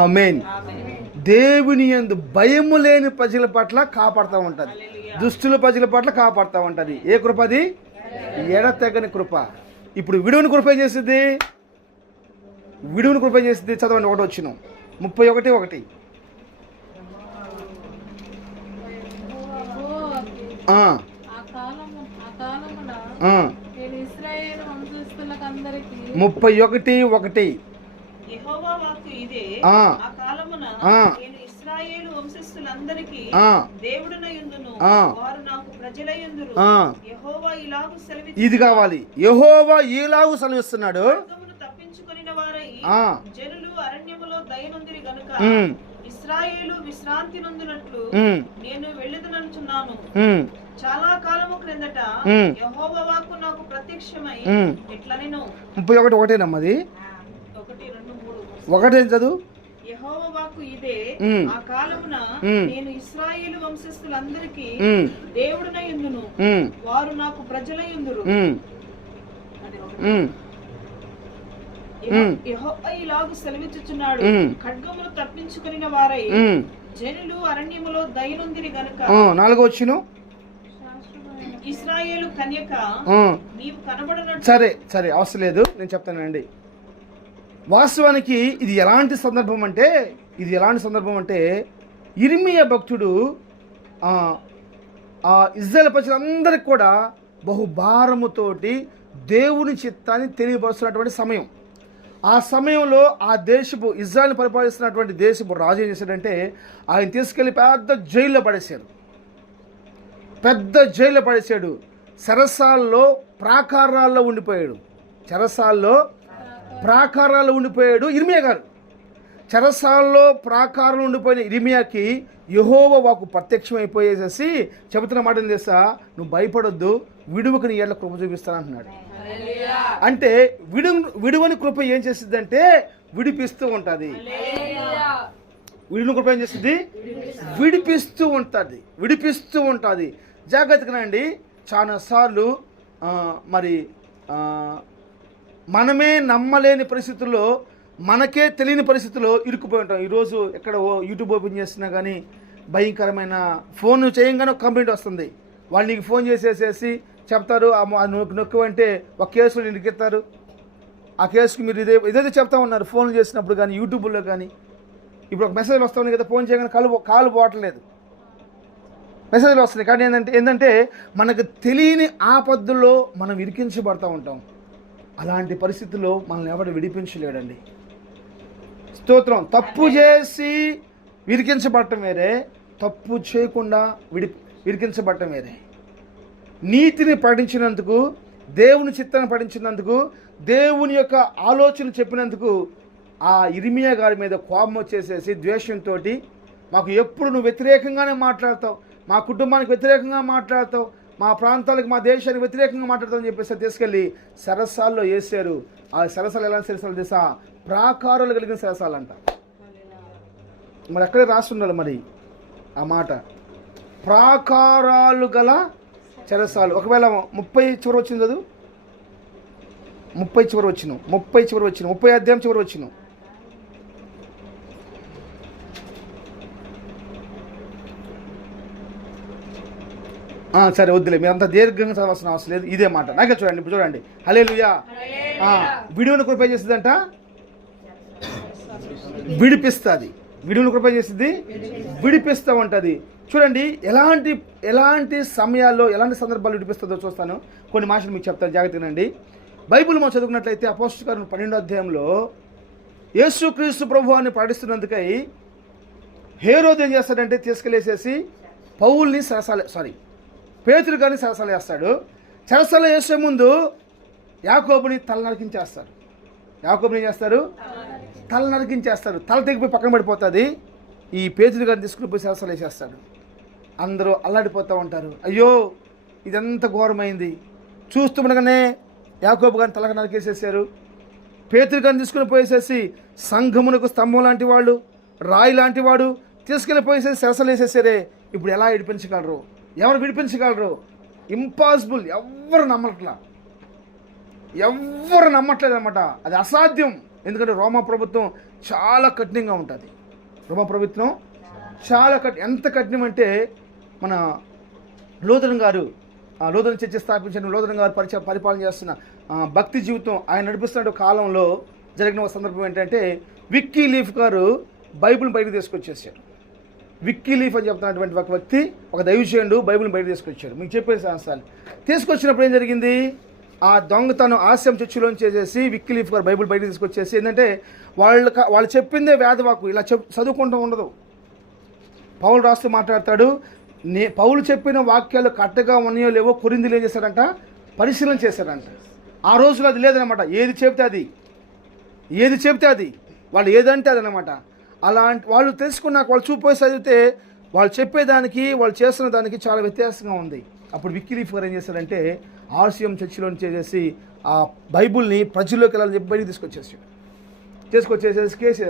ఆమేన్. దేవుని యందు భయము లేని ప్రజల పట్ల కాపాడుతూ ఉంటుంది, దుష్టుల ప్రజల పట్ల కాపాడుతూ ఉంటుంది. ఏ కృప అది? ఎడతెగని కృప. ఇప్పుడు విడువని కృప ఏం చేసిద్ది? విడువని కృప ఏం చేసిద్ది? చదవండి. 1 31:1. ఆ కాలమున నేను ఇశ్రాయేలు వంశస్థులకందరికీ 31:1. యెహోవా వాక్కు ఇదే. ఆ కాలమున నేను ఇశ్రాయేలు వంశస్థులందరికీ దేవుడనయుందును, వారు నాకు ప్రజలయుందురు. యెహోవా ఇలాగు సెలవిస్తున్నాడు. ఇది కావాలి. యెహోవా ఇలాగు సెలవిస్తున్నాడు. తప్పించుకొనిన వారై జనులు అరణ్యములో దయనొందిరి గనుక ఇశ్రాయేలు విశ్రాంతి నొందినట్లు నేను వెళ్ళుదననుచున్నాను. చాలా కాలము క్రిందట యెహోవా వాక్కు నాకు ప్రత్యక్షమై ఇట్లనెను. 31:1 నమ్మది. 1, 2, 3. 1 చదువు. యెహోవా వాక్కు ఇదే, ఆ కాలమున నేను ఇశ్రాయేలు వంశస్థులందరికీ దేవుడనై యుందును, వారు నాకు ప్రజలై యుందురు. యెహోవా ఇలాగు సెలవిచ్చుచున్నాడు, ఖడ్గమును తప్పించుకొనిన వారై జనులు అరణ్యములో దయనుందిరి గనుక. 4వ వచనం, ఇశ్రాయేలు కన్యక నీవు కనబడనట్టు. సరే అవసరం లేదు, నేను చెప్తానండి. వాస్తవానికి ఇది ఎలాంటి సందర్భం అంటే ఇర్మీయా భక్తుడు ఇశ్రాయేలు ప్రజలందరికీ కూడా బహుభారముతోటి దేవుని చిత్తాన్ని తెలియపరుస్తున్నటువంటి సమయం. ఆ సమయంలో ఆ దేశపు ఇజ్రాయెల్ని పరిపాలిస్తున్నటువంటి దేశపు రాజు ఏం చేశాడంటే ఆయన తీసుకెళ్లి పెద్ద జైల్లో పడేశాడు. చెరసాల్లో ప్రాకారాల్లో ఉండిపోయాడు ఇర్మీయా గారు. చెరసాల్లో ప్రాకారంలో ఉండిపోయిన ఇర్మీయాకి యెహోవా వాక్కు ప్రత్యక్షమైపోయేసేసి చెబుతున్న మాట తెలుసా, నువ్వు భయపడొద్దు, విడువకు నీ ఏళ్ళ కృప చూపిస్తానంటున్నాడు. అంటే విడువని కృప ఏం చేస్తుందంటే విడిపిస్తూ ఉంటుంది. విడువని కృప ఏం చేస్తుంది? విడిపిస్తూ ఉంటుంది. జాగ్రత్తగానండి. చాలాసార్లు మరి మనమే నమ్మలేని పరిస్థితుల్లో, మనకే తెలియని పరిస్థితుల్లో ఇరుక్కుపోయి ఉంటాం. ఈరోజు ఎక్కడ యూట్యూబ్ ఓపెన్ చేసినా కానీ భయంకరమైన ఫోన్ చేయంగానే ఒక కంప్లైంట్ వస్తుంది. వాళ్ళు నీకు ఫోన్ చేసేసేసి చెప్తారు, నొక్కువంటే ఒక కేసులు ఇరికిస్తారు. ఆ కేసుకి మీరు ఇదేదో చెప్తా ఉన్నారు ఫోన్లు చేసినప్పుడు కానీ యూట్యూబ్లో కానీ. ఇప్పుడు ఒక మెసేజ్ వస్తూ ఉంది కదా, ఫోన్ చేయగానే కాలు పోవట్లేదు, మెసేజ్లు వస్తున్నాయి. కానీ ఏంటంటే మనకు తెలియని ఆపత్తుల్లో మనం ఇరికించబడతా ఉంటాం. అలాంటి పరిస్థితుల్లో మనల్ని ఎవరు విడిపించలేడండి. స్తోత్రం. తప్పు చేసి విరికించబడటం వేరే, తప్పు చేయకుండా విరికించబడటం వేరే. నీతిని పాటించినందుకు, దేవుని చిత్తాన్ని పాటించినందుకు, దేవుని యొక్క ఆలోచన చెప్పినందుకు ఆ ఇర్మీయా గారి మీద కోపం వచ్చేసేసి ద్వేషంతో, మాకు ఎప్పుడు నువ్వు వ్యతిరేకంగానే మాట్లాడతావు, మా కుటుంబానికి వ్యతిరేకంగా మాట్లాడతావు, మా ప్రాంతాలకు మా దేశానికి వ్యతిరేకంగా మాట్లాడతావు అని చెప్పేసి తీసుకెళ్ళి సరసాల్లో వేసారు. ఆ సరసాలు ఎలాంటి సరసాలు తెలుసా? ప్రాకారాలు కలిగిన సరసాలు అంట. మరి ఎక్కడే రాస్తుండాలి మరి ఆ మాట, ప్రాకారాలు గల చెరసాలు. ఒకవేళ 30 చివరి వచ్చింది చదువు, 30 చివరి వచ్చిన 30 అధ్యాయం చివరి వచ్చిన. సరే వద్దులే, మీరు అంత దీర్ఘంగా చదవాల్సిన అవసరం లేదు, ఇదే మాట. నాకే చూడండి, ఇప్పుడు చూడండి. హల్లెలూయా. విడువను కృప చేస్తుందంట, విడువను కృప చేస్తుంది, విడిపిస్తూ ఉంటుంది. చూడండి ఎలాంటి సమయాల్లో, ఎలాంటి సందర్భాలు విడిపిస్తుందో చూస్తాను. కొన్ని మాటలు మీకు చెప్తాను, జాగ్రత్తగానండి. బైబిల్ మనం చదువుకున్నట్లయితే అపోస్తలుల కార్యములు 12వ అధ్యాయంలో యేసుక్రీస్తు ప్రభువాన్ని పాటిస్తున్నందుకై హేరోదు ఏం చేస్తాడంటే తీసుకెళ్ళేసేసి పేతురు గారిని సరసాలు వేస్తాడు. చెరసాల వేసే ముందు యాకోబుని తల నరికించేస్తారు. యాకోబుని ఏం చేస్తారు? తల నరికించేస్తారు. తల తెగిపోయి పక్కన పడిపోతుంది. ఈ పేతురు గారిని తీసుకుని పోయి సరసాలు వేసేస్తాడు. అందరూ అల్లాడిపోతూ ఉంటారు. అయ్యో ఇదంతా ఘోరమైంది. చూస్తుండగానే యాకోబు గారిని తలగా నరికేసేసారు. పేతురు గారిని తీసుకుని పోయేసేసి సంఘమునకు స్తంభం లాంటి వాళ్ళు, రాయి లాంటి వాడు తీసుకెళ్ళి పోయేసేసి సరసాలు వేసేసారే. ఇప్పుడు ఎలా విడిపించగలరు? ఎవరు విడిపించగలరు? ఇంపాసిబుల్. ఎవ్వరు నమ్మట్లేదు అనమాట. అది అసాధ్యం. ఎందుకంటే రోమా ప్రభుత్వం చాలా కఠినంగా ఉంటుంది. ఎంత కఠినం అంటే మన లూథరన్ గారు, లూథరన్ చర్చ్ స్థాపించిన లూథరన్ గారు పరిపాలన చేస్తున్న భక్తి జీవితం ఆయన నడిపిస్తున్న కాలంలో జరిగిన ఒక సందర్భం ఏంటంటే విక్కీ లీఫ్ గారు బైబిల్ని బయటకు తీసుకొచ్చేసాడు. విక్కీ లీఫ్ అని చెప్తున్నటువంటి ఒక వ్యక్తి, ఒక దైవజనుడు బైబిల్ని బయట తీసుకొచ్చాడు. మీకు చెప్పేసి అంశాలు తీసుకొచ్చినప్పుడు ఏం జరిగింది? ఆ దొంగతనం ఆశ్రయం చర్చిలోంచి చేసేసి విక్కీ లీఫ్ గారు బైబిల్ బయట తీసుకొచ్చేసి ఏంటంటే వాళ్ళు చెప్పిందే వేదవాకు, ఇలా చదువుకుంటూ ఉండదు. పౌలు రాస్తూ మాట్లాడతాడు, పౌలు చెప్పిన వాక్యాలు కరెక్ట్గా ఉన్నాయో లేవో కొరింథీయులు ఏం చేశారంట? పరిశీలన చేశారంట. ఆ రోజులో అది లేదనమాట. ఏది చెప్తే అది వాళ్ళు ఏదంటే అది అనమాట. అలాంటి వాళ్ళు తెలుసుకున్నాక వాళ్ళు చూపోయి చదివితే వాళ్ళు చెప్పేదానికి వాళ్ళు చేస్తున్న దానికి చాలా వ్యత్యాసంగా ఉంది. అప్పుడు విక్కీ లీఫ్ గారు ఏం చేశారంటే ఆర్సీఎం చర్చిలో చేసేసి ఆ బైబుల్ని ప్రజల్లోకి వెళ్ళాలని చెప్పి బయటికి తీసుకొచ్చేసాడు. తీసుకొచ్చేసేసి కేసు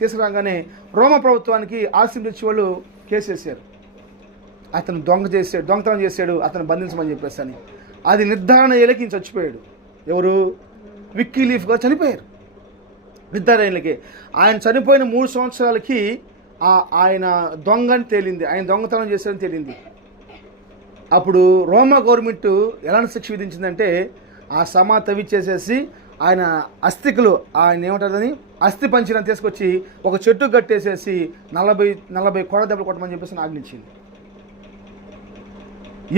తీసుకురాగానే రోమ ప్రభుత్వానికి ఆస్తిని ఇచ్చి వాళ్ళు కేసు వేసారు. అతను దొంగతనం చేశాడు, అతను బంధించమని చెప్పేసి అని. అది నిర్ధారణ అయ్యేలకి చచ్చిపోయాడు. ఎవరు? విక్కీలీఫ్ గారు చనిపోయారు. నిర్ధారణ అయ్యేలకి ఆయన చనిపోయిన 3 సంవత్సరాలకి ఆయన దొంగని తేలింది, ఆయన దొంగతనం చేశాడని తేలింది. అప్పుడు రోమా గవర్నమెంట్ ఎలాంటి శిక్ష విధించిందంటే ఆ సమా తవ్విచ్చేసేసి ఆయన అస్థికులు, ఆయన ఏమంటారని అస్థి పంచిన తీసుకొచ్చి ఒక చెట్టు కట్టేసేసి 40 కోడ దెబ్బలు కొట్టమని చెప్పేసి ఆజ్ఞించింది.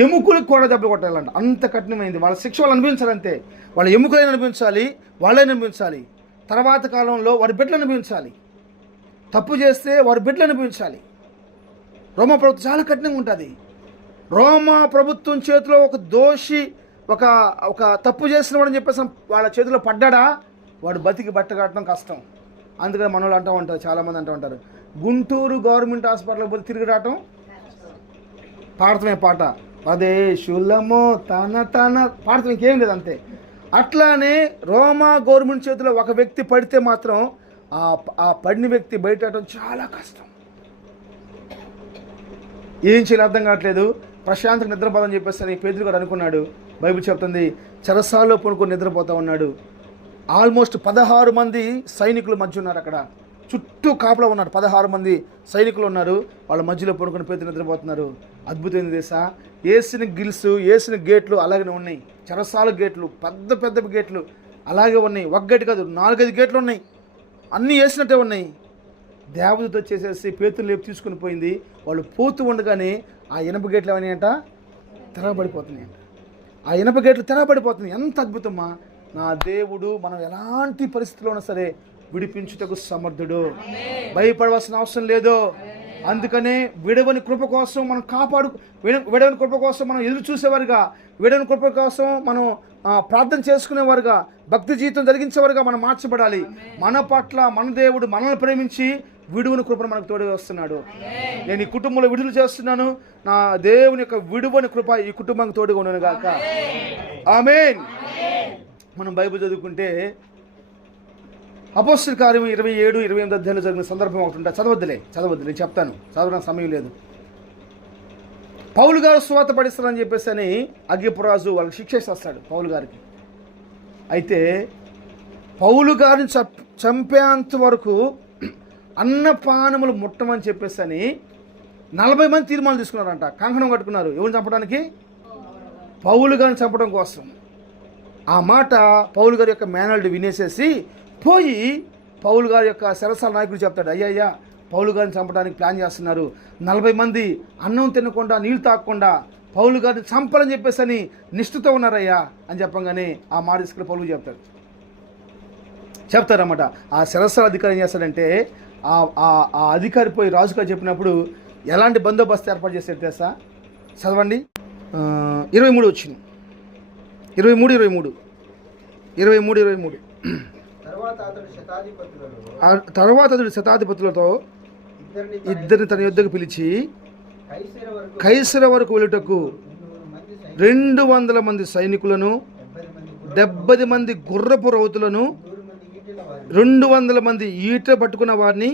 ఎముకలకు కూడా దెబ్బలు కొట్టాలంట, అంత కఠినమైంది. వాళ్ళ శిక్ష వాళ్ళు అనుభవించాలంతే. వాళ్ళ ఎముకలైనా అనుభవించాలి, వాళ్ళైనా అనుభవించాలి. తర్వాత కాలంలో వారి బిడ్డలు అనుభవించాలి. తప్పు చేస్తే వారి బిడ్డలు అనుభవించాలి. రోమా ప్రభుత్వం చాలా కఠినంగా ఉంటుంది. రోమా ప్రభుత్వం చేతిలో ఒక దోషి ఒక తప్పు చేసిన వాడని చెప్పేసి వాళ్ళ చేతిలో పడ్డాడా వాడు బతికి బట్ట కట్టడం కష్టం. అందుకని మన వాళ్ళు అంటూ ఉంటారు, చాలామంది అంటూ ఉంటారు, గుంటూరు గవర్నమెంట్ హాస్పిటల్కి పోతే తిరిగి రావటం పాడటమే పాట, అదే శులమో తన పాడటం, ఇంకేం లేదు అంతే. అట్లానే రోమా గవర్నమెంట్ చేతిలో ఒక వ్యక్తి పడితే మాత్రం ఆ పడిన వ్యక్తి బయటడం చాలా కష్టం. ఏం చేయాలి అర్థం కావట్లేదు. ప్రశాంతంగా నిద్రపోదని చెప్పేసి అని పేతురు గారు అనుకున్నాడు. బైబిల్ చెప్తుంది చెరసాల్లో పడుకొని నిద్రపోతూ ఉన్నాడు. ఆల్మోస్ట్ 16 మంది సైనికుల మధ్య ఉన్నారు. అక్కడ చుట్టూ కాపలా ఉన్నారు. 16 మంది సైనికులు ఉన్నారు. వాళ్ళ మధ్యలో పడుకొని పేతురు నిద్రపోతున్నారు. అద్భుతమైన దేశా, వేసిన గిల్స్, వేసిన గేట్లు అలాగే ఉన్నాయి. చెరసాల గేట్లు, పెద్ద గేట్లు అలాగే ఉన్నాయి. ఒక గేటు కాదు, 4-5 గేట్లు ఉన్నాయి. అన్నీ వేసినట్టే ఉన్నాయి. దేవదూత వచ్చేసేసి పేతురు లేపు తీసుకుని పోయింది. వాళ్ళు పోతూ ఉండగానే ఆ ఇనప గేట్లు ఏమన్నాయంట, తెరవబడిపోతున్నాయంట. ఆ ఇనప గేట్లు తెరవబడిపోతున్నాయి. ఎంత అద్భుతమా! నా దేవుడు మనం ఎలాంటి పరిస్థితిలో ఉన్నా సరే విడిపించుటకు సమర్థుడు. భయపడవలసిన అవసరం లేదు. అందుకనే విడవని కృప కోసం మనం విడవని కృప కోసం మనం ఎదురు చూసేవారుగా, విడవని కృప కోసం మనం ప్రార్థన చేసుకునేవారుగా, భక్తి జీవితం జరిగించేవారుగా మనం మార్చబడాలి. మన పట్ల మన దేవుడు మనల్ని ప్రేమించి విడువని కృపను మనకు తోడు వస్తున్నాడు. నేను ఈ కుటుంబంలో విడుదల చేస్తున్నాను. నా దేవుని యొక్క విడువని కృప ఈ కుటుంబానికి తోడుగా ఉండను గాక. ఆమేన్. మనం బైబిల్ చదువుకుంటే అపోస్తల కార్యం 27-28 అధ్యాయంలో జరిగిన సందర్భం ఒకటి ఉంటుంది. చదవద్దులే చెప్తాను, చదవడానికి సమయం లేదు. పౌలు గారు సువార్త పడిస్తారని చెప్పేసి అని అగ్గిపురాజు వాళ్ళకి శిక్ష చేస్తాడు పౌలు గారికి. అయితే పౌలు గారిని చంపేంత వరకు అన్నపానములు ముట్టమని చెప్పేసి అని 40 మంది తీర్మానం తీసుకున్నారంట. కంకణం కట్టుకున్నారు. ఎవరిని చంపడానికి? పౌలు గారిని చంపడం కోసం. ఆ మాట పౌలు గారి యొక్క మేనల్డ్ వినేసేసి పోయి పౌలు గారి యొక్క సరసాల నాయకుడు చెప్తాడు, అయ్యా పౌలు గారిని చంపడానికి ప్లాన్ చేస్తున్నారు. 40 మంది అన్నం తినకుండా నీళ్ళు తాగకుండా పౌలు గారిని చంపాలని చెప్పేసి అని నిష్ఠతో ఉన్నారయ్యా అని చెప్పగానే ఆ మాట తీసుకుని పౌలు చెప్తారన్నమాట. ఆ సరసాల అధికారి ఏం చేస్తాడంటే ఆ అధికారి పోయి రాజుగారు చెప్పినప్పుడు ఎలాంటి బందోబస్తు ఏర్పాటు చేశారు తెలుసా? చదవండి. 23 వచ్చింది. 23. తర్వాత అతడు శతాధిపతులతో ఇద్దరిని తన యొద్దకు పిలిచి కైసర వరకు వెళ్ళుటకు 200 మంది సైనికులను, 70 మంది గుర్రపు రౌతులను, 200 మంది ఈట పట్టుకున్న వారిని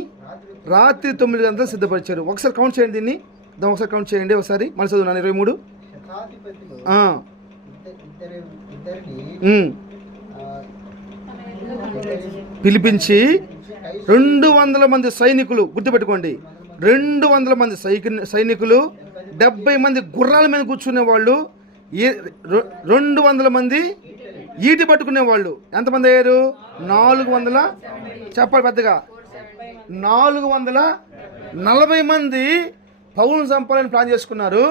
రాత్రి 9 గంటలు సిద్ధపరిచారు. ఒకసారి కౌంట్ చేయండి, దీన్ని ఒకసారి కౌంట్ చేయండి. ఒకసారి మన చదువున్నాను. 23 పిలిపించి 200 మంది సైనికులు, గుర్తుపెట్టుకోండి, 200 మంది సైనికులు, 70 మంది గుర్రాల మీద కూర్చునే వాళ్ళు, 200 మంది ఈటి పట్టుకునే వాళ్ళు. ఎంతమంది అయ్యారు? 400. చెప్పాలి పెద్దగా. 440 మంది పౌలును చంపాలని ప్లాన్ చేసుకున్నారు.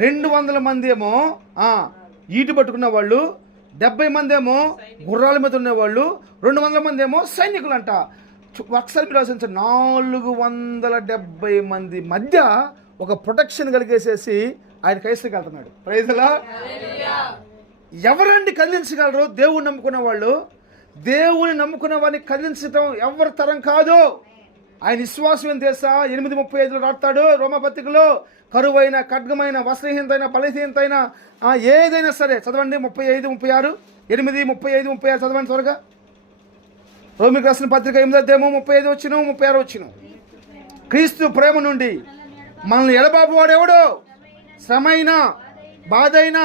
200 మంది ఏమో ఈటి పట్టుకున్న వాళ్ళు, 70 మంది ఏమో గుర్రాల మీద ఉండేవాళ్ళు, 200 మంది ఏమో సైనికులు అంట. ఒకసారి మీరు ఆలోచించండి, 470 మంది మధ్య ఒక ప్రొటెక్షన్ కలిగేసేసి ఆయన కైసరికి వెళ్తున్నాడు. ప్రైజ్ లా. ఎవరండి కదిలించగలరు? దేవుని నమ్ముకున్న వాళ్ళు. దేవుని నమ్ముకున్న వారిని కదిలించడం ఎవరి తరం కాదు. ఆయన విశ్వాసం ఏం తెలుసా? 8:35 రాస్తాడు రోమపత్రికలో, కరువైన, ఖడ్గమైన, వస్త్రహీనతైన, ఫలహీనతైన ఏదైనా సరే. చదవండి 35-36, 8:35-36 చదవండి త్వరగా. రోమికి రాసిన పత్రిక 8వ అధ్యాయము 35 వచ్చిన 36 వచ్చిన. క్రీస్తు ప్రేమ నుండి మనల్ని ఎడబాబు వాడెవడో? శ్రమైనా, బాధైనా,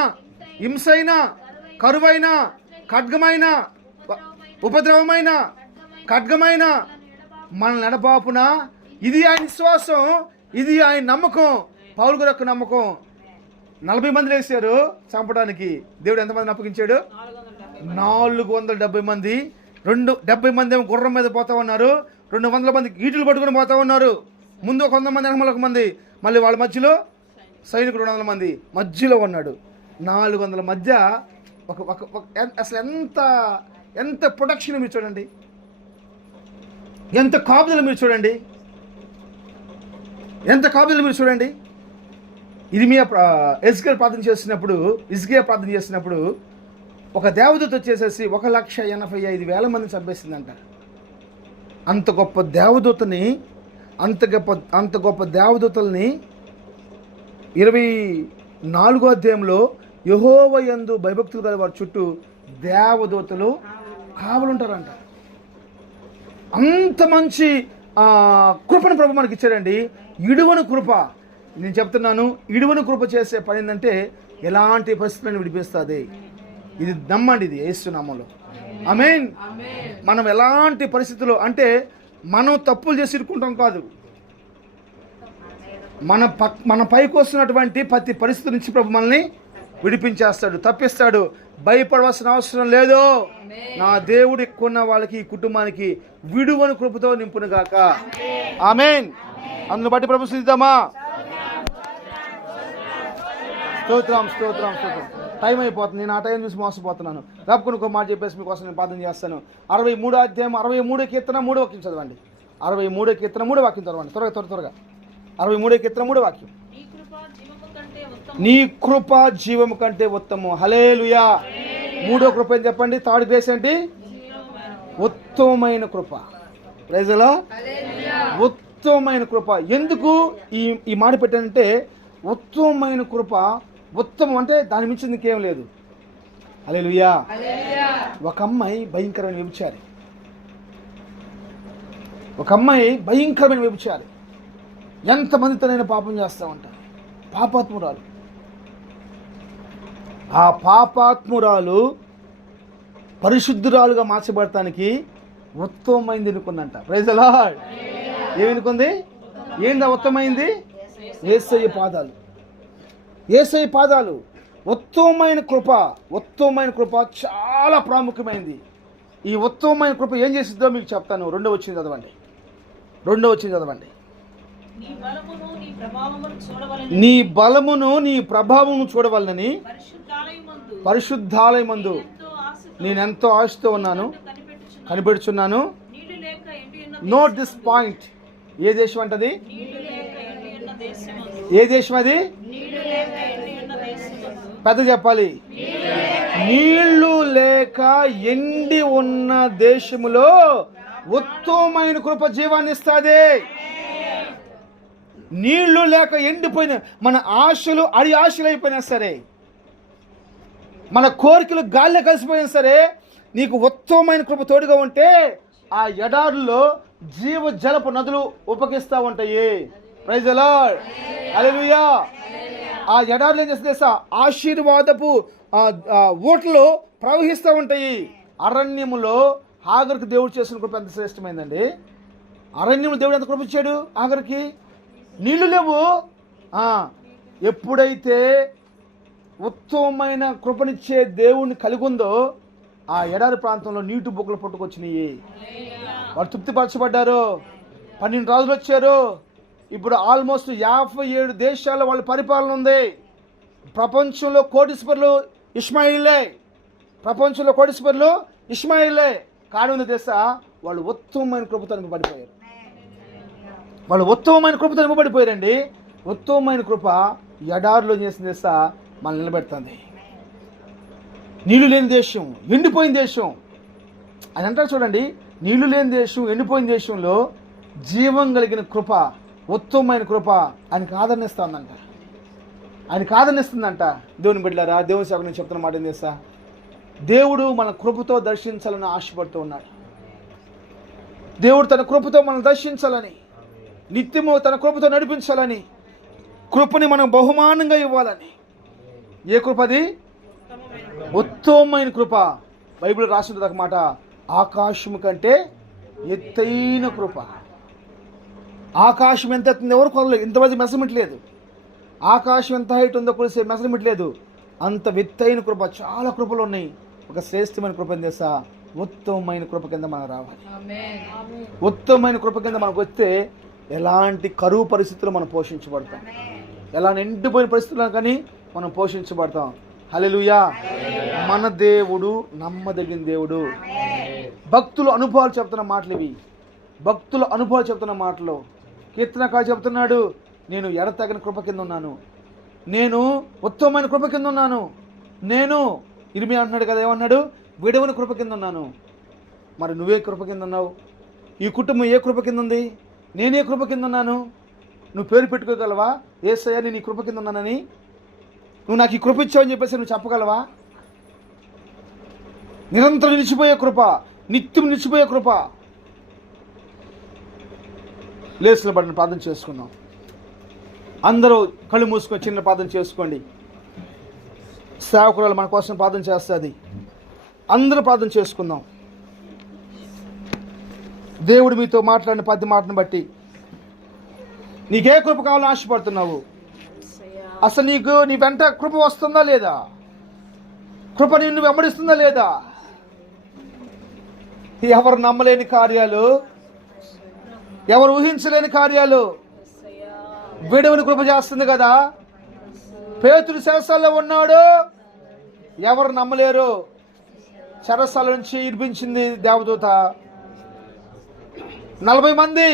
హింసైనా, కరువైనా, ఖడ్గమైన, ఉపద్రవమైన, ఖడ్గమైన మనల్ని ఎడబాపున. ఇది ఆయన విశ్వాసం, ఇది ఆయన నమ్మకం. పౌలు గారి యొక్క నమ్మకం. 40 మంది వేశారు చంపడానికి. దేవుడు ఎంతమందిని అప్పగించాడు? 470 మంది. 70 మంది ఏమో గుర్రం మీద పోతా ఉన్నారు, 200 మంది ఈటులు పట్టుకుని పోతా ఉన్నారు. ముందు 100 మంది, 100 మంది, మళ్ళీ వాళ్ళ మధ్యలో సైనికుడు 200 మంది మధ్యలో ఉన్నాడు. 400 మధ్య అసలు ఎంత ప్రొటెక్షన్ మీరు చూడండి, ఎంత కాపుదలు మీరు చూడండి, ఎంత కాపుదలు మీరు చూడండి. ఇది మీ ఇజ్కియా ప్రార్థన చేసినప్పుడు ఒక దేవదూత వచ్చేసేసి 1,85,000 మందిని చంపేసిందంట. అంత గొప్ప దేవదూతని, అంత గొప్ప దేవదూతల్ని 24వ అధ్యాయంలో యెహోవా యందు భయభక్తులు గల వారి చుట్టూ దేవదూతలు కావలుంటారంట. అంత మంచి కృపను ప్రభు మనకి ఇచ్చాడండి. ఇడువను కృప. నేను చెప్తున్నాను, ఇడువను కృప చేసే పని ఏంటంటే ఎలాంటి పరిస్థితులను విడిపిస్తుంది. ఇది నమ్మండి, ఇది యేసు నామములో. ఆమేన్. మనం ఎలాంటి పరిస్థితుల్లో అంటే మనం తప్పులు చేసి ఇరుక్కుంటాం కాదు, మన పైకి వస్తున్నటువంటి ప్రతి పరిస్థితి నుంచి ప్రభు మనల్ని విడిపించేస్తాడు, తప్పిస్తాడు. భయపడవలసిన అవసరం లేదు. నా దేవుడు ఎక్కువ వాళ్ళకి, ఈ కుటుంబానికి విడువను కృపతో నింపునుగాక. ఆమేన్. అందును బట్టి ప్రభు స్తుతిద్దామా? స్తోత్రం. టైం అయిపోతుంది. నేను ఆ టైం చూసి మోసపోతున్నాను. రబ్బుకుని ఒక మాట చెప్పేసి మీకోసం నేను ప్రార్థన చేస్తాను. 63వ అధ్యాయం 63వ కీర్తన 3వ వాక్యం చదవండి. 63వ కీర్తన 3వ వాక్యం చదవండి. త్వరగా 63వ కీర్తన 3వ వాక్యం. నీ కృప జీవము కంటే ఉత్తమం. హల్లెలూయా. 3వ కృప ఏం చెప్పండి? థర్డ్ గ్రేస్ ఏంటి? ఉత్తమమైన కృప. Praise the lord. ఉత్తమమైన కృప. ఎందుకు ఈ మాట పెట్టానంటే, ఉత్తమమైన కృప, ఉత్తమం అంటే దాని మించింది ఇంకేం లేదు. హల్లెలూయా. ఒక అమ్మాయి భయంకరమైన వ్యభిచారి. ఎంతమందితోనైనా పాపం చేస్తూ ఉంటారు. పాపాత్మురాలు. ఆ పాపాత్మురాలు పరిశుద్ధురాలుగా మార్చబడటానికి ఉత్తమమైంది ఎన్నుకుందంట. Praise the lord. ఏమనుకుంది? ఏందా ఉత్తమైంది? యేసయ్య పాదాలు. ఉత్తమమైన కృప చాలా ప్రాముఖ్యమైనది. ఈ ఉత్తమమైన కృప ఏం చేసిద్దో మీకు చెప్తాను. 2వ వచనం చదవండి. నీ బలమును నీ ప్రభావమును చూడవలనని పరిశుద్ధాలయమందు నేనెంతో ఆశతో ఉన్నాను, కనిపెడుచున్నాను. Note this point. ఏ దేశం అంటది? ఏ దేశం అది? పెద్ద చెప్పాలి. నీళ్లు లేక ఎండి ఉన్న దేశములో ఉత్తమమైన కృప జీవాన్ని ఇస్తుంది. నీళ్లు లేక ఎండిపోయిన మన ఆశలు ఆశలు అయిపోయినా సరే, మన కోరికలు గాలిలో కలిసిపోయినా సరే, నీకు ఉత్తమమైన కృప తోడుగా ఉంటే ఆ ఎడారుల్లో జీవ జలపు నదులు ఉపకిస్తూ ఉంటాయి. Praise the lord. హల్లెలూయా. ఆ ఎడారులు ఏం చేస్తుంది? ఆశీర్వాదపు ఊటలు ప్రవహిస్తూ ఉంటాయి. అరణ్యములో హాగరుకు దేవుడు చేసిన కృప ఎంత శ్రేష్టమైందండి. అరణ్యములో దేవుడు ఎంత కృప ఇచ్చాడు హాగరుకి. నీళ్లు లేవు. ఎప్పుడైతే ఉత్తమమైన కృపనిచ్చే దేవుణ్ణి కలిగి ఉందో ఆ ఎడారి ప్రాంతంలో నీటి బొక్కలు పట్టుకొచ్చినాయి. వాళ్ళు తృప్తిపరచబడ్డారు. 12 రాజులు వచ్చారు. ఇప్పుడు ఆల్మోస్ట్ 57 దేశాల్లో వాళ్ళ పరిపాలన ఉంది. ప్రపంచంలో కోటీశ్వరులు ఇష్మాయిలే. కారణం ఉంది తెలుసా? వాళ్ళు ఉత్తమమైన కృపతో నింపబడిపోయారండి. ఉత్తమమైన కృప ఎడారిలో చేసిన తెలుసా? మనల్ని నిలబెడుతుంది. నీళ్లు లేని దేశం, ఎండిపోయిన దేశం అని అంటారు చూడండి. నీళ్లు లేని దేశం, ఎండిపోయిన దేశంలో జీవం కలిగిన కృప, ఉత్తమమైన కృప ఆయనకు ఆదరణిస్తుందంట. దేవుని బిడ్డలారా, దేవుని సేవకు నేను చెప్తున్న మాట ఏం చేస్తా? దేవుడు మన కృపతో దర్శించాలని ఆశపడుతూ ఉన్నాడు. దేవుడు తన కృపతో మనల్ని దర్శించాలని, నిత్యము తన కృపతో నడిపించాలని, కృపని మనం బహుమానంగా ఇవ్వాలని. ఏ కృప అది? ఉత్తమమైన కృప. బైబిల్ రాసిన ఒక మాట, ఆకాశం కంటే ఎత్తైన కృప. ఆకాశం ఎంత ఎత్తుంది ఎవరు కొనలేదు, ఇంతమంది మెజర్మెంట్ లేదు. ఆకాశం ఎంత హైట్ ఉందో కొలిసే మెజర్మెంట్ లేదు. అంత ఎత్తైన కృప. చాలా కృపలు ఉన్నాయి. ఒక శ్రేష్టమైన కృప తెలుసా? ఉత్తమమైన కృప కింద మనం రావాలి. ఉత్తమమైన కృప కింద మనకు వస్తే ఎలాంటి కరువు పరిస్థితులు మనం పోషించబడతాం, ఎలాంటి ఎండిపోయిన పరిస్థితుల్లో కానీ మనం పోషించబడతాం. హల్లెలూయా. మన దేవుడు నమ్మదగిన దేవుడు. భక్తులు అనుభవాలు చెప్తున్న మాటలు ఇవి. భక్తుల అనుభవాలు చెప్తున్న మాటలు. కీర్తనకారుడు చెప్తున్నాడు, నేను ఎడతగిన కృప కింద ఉన్నాను, నేను ఉత్తమమైన కృప కింద ఉన్నాను, నేను ఇర్మియా అంటున్నాడు కదా, ఏమన్నాడు? విడవని కృప కింద ఉన్నాను. మరి నువ్వే కృప కింద ఉన్నావు? ఈ కుటుంబం ఏ కృప కింద ఉంది? నేనే కృప కింద ఉన్నాను. నువ్వు పేరు పెట్టుకోగలవా? యేసయ్యా నేను ఈ కృప కింద ఉన్నానని? నువ్వు నాకు ఈ కృప ఇచ్చావని చెప్పేసి నువ్వు చెప్పగలవా? నిరంతరం నిలిచిపోయే కృప, నిత్యం నిలిచిపోయే కృప. లేసులో పడిన ప్రార్థన చేసుకుందాం. అందరూ కళ్ళు మూసుకొని చిన్న ప్రార్థన చేసుకోండి. సేవకురాలు మన కోసం ప్రార్థన చేస్తుంది. అందరూ ప్రార్థన చేసుకుందాం. దేవుడు మీతో మాట్లాడిన పద్య మాటను బట్టి నీకే కృప కావాలని ఆశపడుతున్నావు? అసలు నీకు నీ వెంట కృప వస్తుందా లేదా? కృప నిన్ను వెంబడిస్తుందా లేదా? ఎవరు నమ్మలేని కార్యాలు, ఎవరు ఊహించలేని కార్యాలు విడవని కృప చేస్తుంది కదా. పేతురు చెరసాలలో ఉన్నాడు, ఎవరు నమ్మలేరు. చెరసాల నుంచి ఇర్పించింది దేవదూత. 40 మంది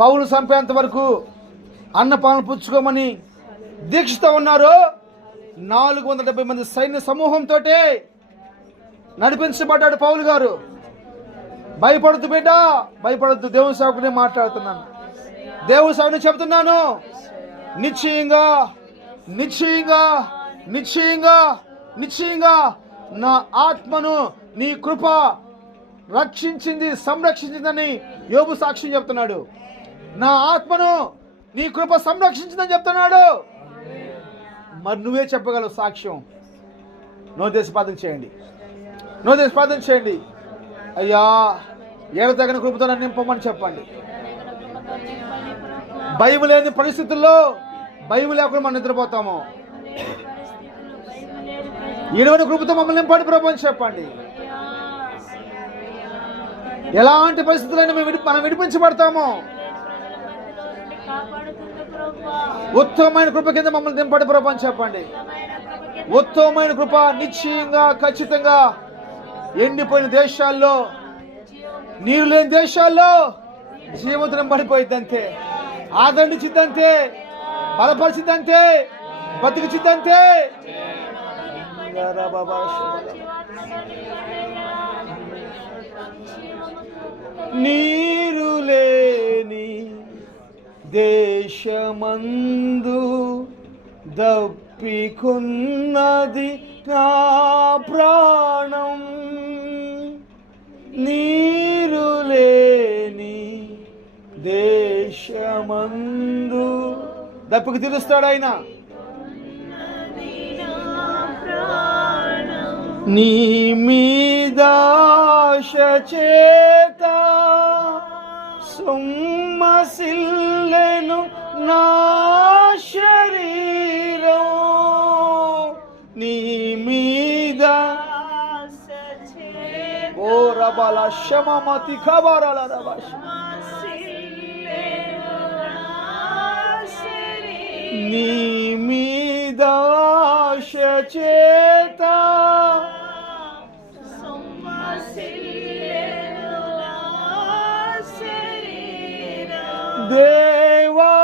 పౌలు చంపేంత వరకు అన్నపాలను పుచ్చుకోమని దీక్షతో ఉన్నారు. 470 మంది సైన్య సమూహంతో నడిపించబడ్డాడు పౌలు గారు. భయపడద్దు బిడ్డ, భయపడద్దు. దేవుని సేవకునే మాట్లాడుతున్నాను, దేవుని సేవకుని చెబుతున్నాను. నిశ్చయంగా నిశ్చయంగా నిశ్చయంగా నిశ్చయంగా నా ఆత్మను నీ కృప రక్షించింది, సంరక్షించిందని యోబు సాక్ష్యం చెప్తున్నాడు. నా ఆత్మను నీ కృప సంరక్షించిందని చెప్తున్నాడు. మరి నువ్వే చెప్పగలవు సాక్ష్యం. నోదేశ ప్రార్థన చేయండి, నోదేశ ప్రార్థన చేయండి. అయ్యా ఏడతగిన కృపతో నన్ను నింపమని చెప్పండి. భయం లేని పరిస్థితుల్లో భయం లేకుండా మనం నిద్రపోతాము. ఏడవని కృపతో మమ్మల్ని నింపండి ప్రభు అని చెప్పండి. ఎలాంటి పరిస్థితులైనా మనం విడిపించబడతాము. ఉత్తమమైన కృప కింద మమ్మల్ని నింపండి ప్రభు అని చెప్పండి. ఉత్తమమైన కృప నిశ్చయంగా ఖచ్చితంగా ఎండిపోయిన దేశాల్లో, నీరు లేని దేశాల్లో జీవంతం పడిపోయిద్దంతే, ఆదరించిద్దంతే, బలపరిచిద్దంతే, బతికిచ్చిద్దంతే. నీరు లేని దేశమందు దప్పికున్నది నా ప్రాణం. నీరు లేని దేశమందు దప్పికి తీరుస్తాడు ఆయన. నీ మీద ఆశ చేత సొమ్మసిల్లెను నా శరీరం. నీ మీద ఓ రబల శమమతి ఖబరల రబష. నీ మీద ఆశ చేత దేవా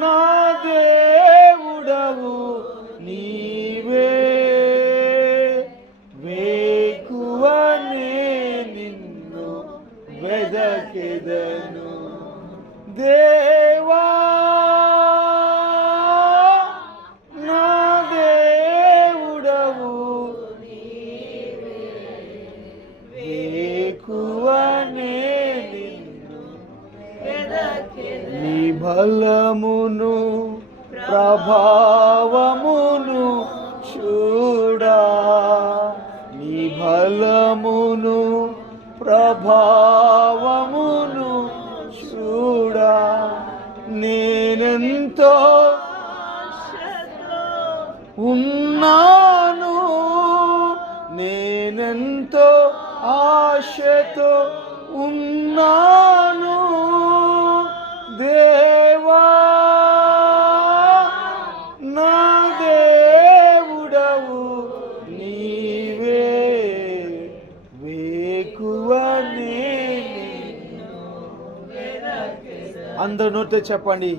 నా దేవుడవు నీవే, వేకువనే నిన్ను వెదకెదను. దేవా ప్రభావమును చూడా, నీ బలమును ప్రభావమును చూడా, నేనెంతో ఉన్నాను, నేనెంతో ఆశతో ఉన్నాను దేవా, నా దేవుడవు నీవే, వేకువనే. అందరూ నోటితో చెప్పండి,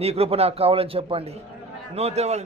నీ కృప నాకు కావాలని చెప్పండి. నో తెవాలి.